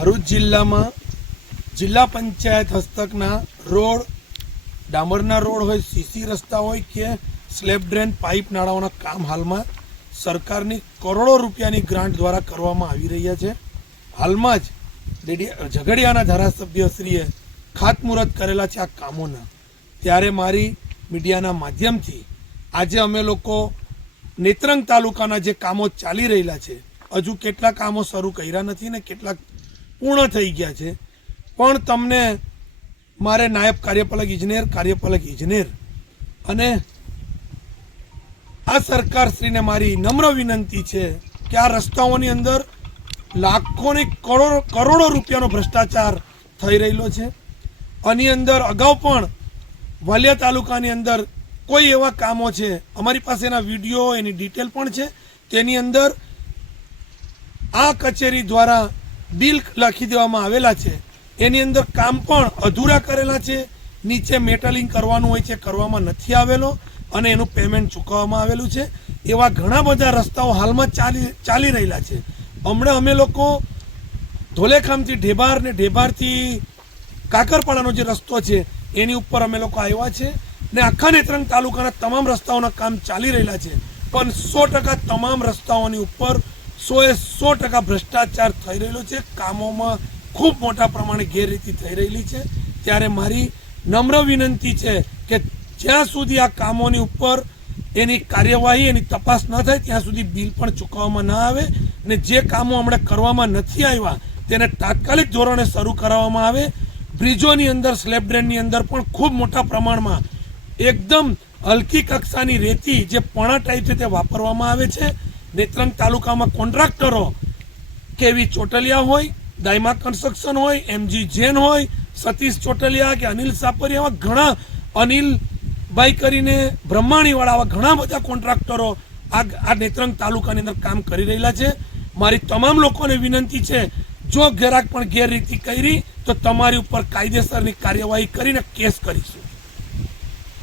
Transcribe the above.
ભરૂચ જિલ્લામાં જિલ્લા પંચાયત હસ્તકના રોડ, ડામરના રોડ હોય, સીસી રસ્તા હોય કે સ્લેબ ડ્રેન પાઇપ નાળાઓના કામ હાલમાં સરકારની કરોડો રૂપિયાની ગ્રાન્ટ દ્વારા કરવામાં આવી રહ્યા છે. હાલમાં જ ઝઘડિયાના ધારાસભ્યશ્રીએ ખાતમુહૂર્ત કરેલા છે આ કામોના. ત્યારે મારી મીડિયાના માધ્યમથી આજે અમે લોકો નેત્રંગ તાલુકાના જે કામો ચાલી રહેલા છે, હજુ કેટલા કામો શરૂ કર્યા નથી ને કેટલાક પૂર્ણ થઈ ગયા છે. પણ તમને મારે નાયબ કાર્યપાલક ઇજનેર કાર્યપાલક ઇજનેર અને આ સરકારશ્રીને મારી નમ્ર વિનંતી છે કે આ રસ્તાઓની અંદર લાખોની કરોડો કરોડો રૂપિયાનો ભ્રષ્ટાચાર થઈ રહેલો છે. આની અંદર અગાઉ પણ વાલિયા તાલુકાની અંદર કોઈ એવા કામો છે, અમારી પાસે એના વીડિયો એની ડિટેલ પણ છે. તેની અંદર આ કચેરી દ્વારા બિલ લખી દેવામાં આવેલા છે. એની અંદર કામ પણ અધૂરા કરેલા છે. નીચે મેટલિંગ કરવાનું હોય છે, કરવામાં નથી આવેલો અને એનું પેમેન્ટ ચૂકવવામાં આવેલું છે. એવા ઘણા બધા રસ્તાઓ હાલમાં ચાલી ચાલી રહેલા છે. હમણાં અમે લોકો ધોલેખામથી ઢેબાર ને ઢેબારથી કાકરપાડાનો જે રસ્તો છે, એની ઉપર અમે લોકો આવ્યા છે ને આખા નેત્રંગ તાલુકાના તમામ રસ્તાઓના કામ ચાલી રહેલા છે. પણ સો ટકા તમામ રસ્તાઓની ઉપર સો એ સો ટકા ભ્રષ્ટાચાર થઈ રહેલો છે. કામોમાં ખૂબ મોટા પ્રમાણે ગેરરીતિ થઈ રહેલી છે. ત્યારે મારી નમ્ર વિનંતી છે કે જ્યાં સુધી આ કામોની ઉપર એની કાર્યવાહી, એની તપાસ ન થાય, ત્યાં સુધી બિલ પણ ચૂકવવામાં ના આવે ને જે કામો હમણાં કરવામાં નથી આવ્યા તેને તાત્કાલિક ધોરણે શરૂ કરાવવામાં આવે. બ્રિજોની અંદર, સ્લેબ ડ્રેનની અંદર પણ ખૂબ મોટા પ્રમાણમાં એકદમ હલકી કક્ષાની રેતી જે પણા ટાઈપ છે તે વાપરવામાં આવે છે. નેત્રંગ તાલુકામાં કોન્ટ્રાક્ટરો કેવી ચોટલિયા હોય, દાયમા કન્સ્ટ્રક્શન હોય, એમજી જૈન હોય, સતીશ ચોટલિયા કે અનિલ સાપરિયા આવા ઘણા અનિલભાઈ કરીને બ્રહ્માણીવાળા આવા ઘણા બધા કોન્ટ્રાક્ટરો આ આ નેત્રંગ તાલુકાની અંદર કામ કરી રહેલા છે. મારી તમામ લોકોને વિનંતી છે, જો ગેરાક પણ ગેરરીતિ કરી, તો તમારી ઉપર કાયદેસરની કાર્યવાહી કરીને કેસ કરીશું.